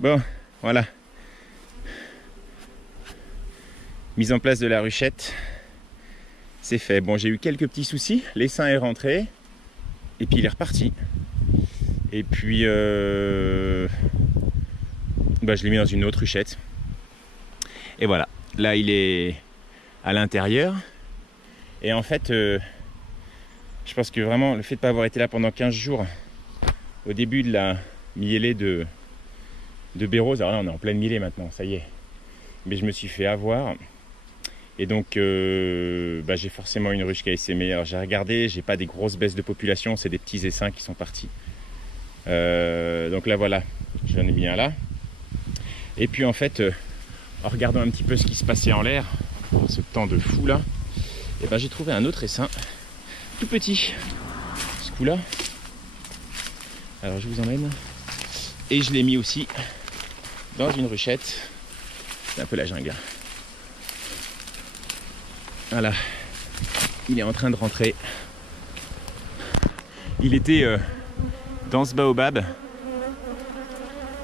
Bon, voilà. Mise en place de la ruchette. C'est fait. Bon, j'ai eu quelques petits soucis. L'essaim est rentré. Et puis il est reparti. Et puis je l'ai mis dans une autre ruchette. Et voilà. Là, il est à l'intérieur. Et en fait, je pense que vraiment, le fait de ne pas avoir été là pendant 15 jours, au début de la mielée de bérose, alors là, on est en pleine mielée maintenant, ça y est. Mais je me suis fait avoir. Et donc, j'ai forcément une ruche qui a essaimé. Alors, j'ai regardé, j'ai pas des grosses baisses de population, c'est des petits essaims qui sont partis. Donc là, voilà, j'en ai mis un là. Et puis, en fait, en regardant un petit peu ce qui se passait en l'air, dans ce temps de fou là, j'ai trouvé un autre essaim, tout petit, ce coup-là. Alors, je vous emmène. Et je l'ai mis aussi dans une ruchette. C'est un peu la jungle. Voilà, il est en train de rentrer. Il était dans ce baobab.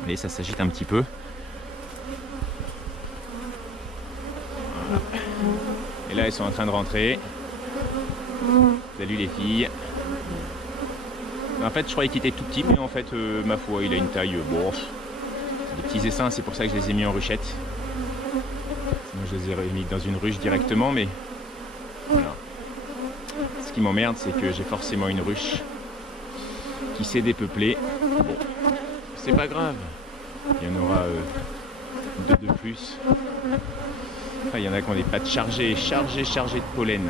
Allez, ça s'agite un petit peu. Voilà. Et là, ils sont en train de rentrer. Salut les filles. En fait, je croyais qu'il était tout petit, mais en fait, ma foi, il a une taille. Bon, c'est des petits essaims, c'est pour ça que je les ai mis en ruchette. Sinon, je les ai mis dans une ruche directement, mais voilà. Ce qui m'emmerde, c'est que j'ai forcément une ruche qui s'est dépeuplée. Bon, c'est pas grave. Il y en aura deux de plus. Enfin, il y en a qui ont des pattes chargées de pollen.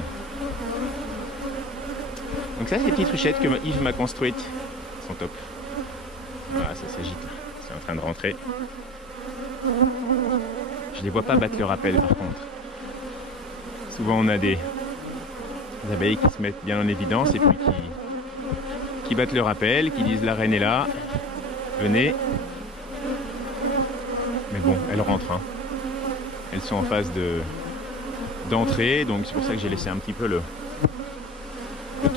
Donc ça, c'est les petites ruchettes que Yves m'a construites. Elles sont top. Voilà, ça s'agite. C'est en train de rentrer. Je les vois pas battre le rappel, par contre. Souvent, on a des abeilles qui se mettent bien en évidence et puis qui battent le rappel, qui disent la reine est là, venez. Mais bon, elles rentrent. Hein. Elles sont en phase d'entrée, donc c'est pour ça que j'ai laissé un petit peu le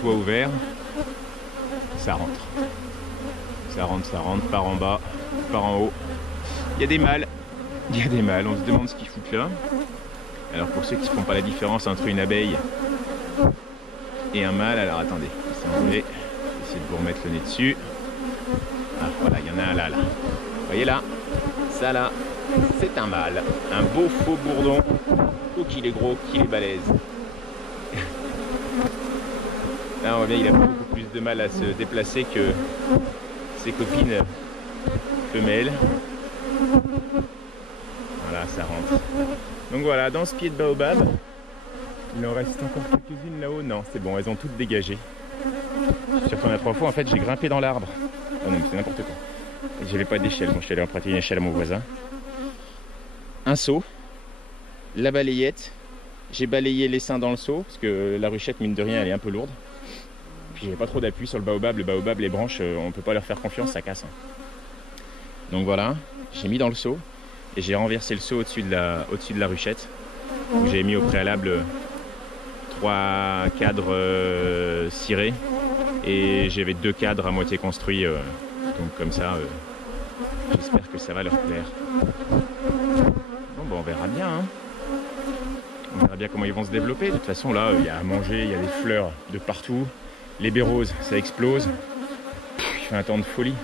toit ouvert. Ça rentre. Ça rentre, par en bas, par en haut. Il y a des mâles. On se demande ce qu'ils foutent là. Alors pour ceux qui ne font pas la différence entre une abeille et un mâle, alors attendez, il s'est enlevé. Essayez de vous remettre le nez dessus. Ah voilà, il y en a un là. Vous voyez là, ça là, c'est un mâle. Un beau faux bourdon. Oh qu'il est gros, qu'il est balèze. Là on voit bien, il a beaucoup plus de mal à se déplacer que ses copines femelles. Voilà, ça rentre. Donc voilà, dans ce pied de baobab, il en reste encore quelques-unes là-haut. Non, c'est bon, elles ont toutes dégagé. Je suis retourné 3 fois, en fait j'ai grimpé dans l'arbre. Oh non, mais c'est n'importe quoi. J'avais pas d'échelle, bon je suis allé emprunter une échelle à mon voisin. Un seau, la balayette. J'ai balayé l'essaim dans le seau, parce que la ruchette, mine de rien, elle est un peu lourde. Puis j'avais pas trop d'appui sur le baobab. Le baobab, les branches, on peut pas leur faire confiance, ça casse. Hein. Donc voilà, j'ai mis dans le seau. Et j'ai renversé le seau au-dessus de la ruchette, où j'ai mis au préalable 3 cadres cirés, et j'avais 2 cadres à moitié construits, donc comme ça, j'espère que ça va leur plaire. Bon, on verra bien, hein. On verra bien comment ils vont se développer. De toute façon, là, il y a à manger, il y a des fleurs de partout, les béroses, ça explose, il fait un temps de folie.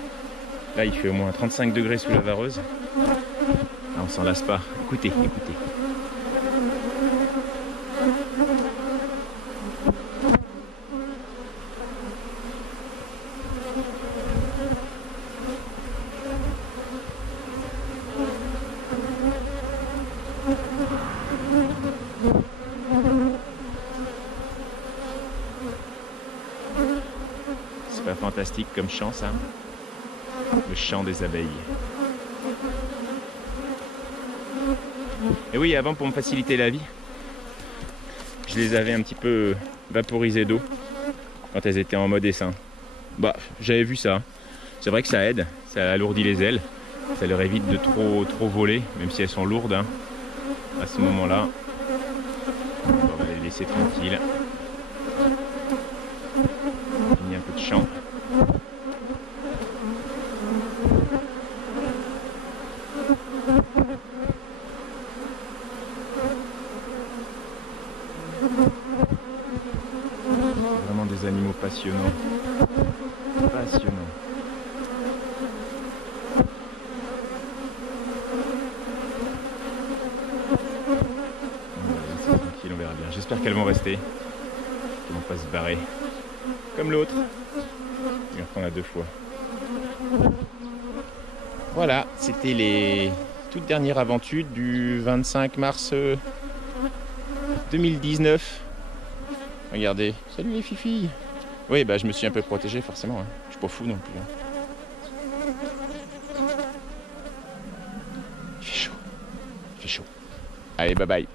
Là, il fait au moins 35 degrés sous la vareuse. Ah, on s'en lasse pas. Écoutez. C'est pas fantastique comme chant, ça? Le chant des abeilles. Et oui, avant, pour me faciliter la vie, je les avais un petit peu vaporisées d'eau quand elles étaient en mode essaim. Bah, j'avais vu ça. C'est vrai que ça aide, ça alourdit les ailes, ça leur évite de trop voler, même si elles sont lourdes. Hein. À ce moment-là, on va les laisser tranquilles. Il y a un peu de chant. Passionnant. Passionnant. C'est tranquille, on verra bien. J'espère qu'elles vont rester. Qu'elles vont pas se barrer. Comme l'autre. Il en prendra 2 fois. Voilà, c'était les toutes dernières aventures du 25 mars 2019. Regardez. Salut les filles. Oui, bah je me suis un peu protégé forcément. Hein. Je suis pas fou non plus. Hein. Il fait chaud. Il fait chaud. Allez, bye bye.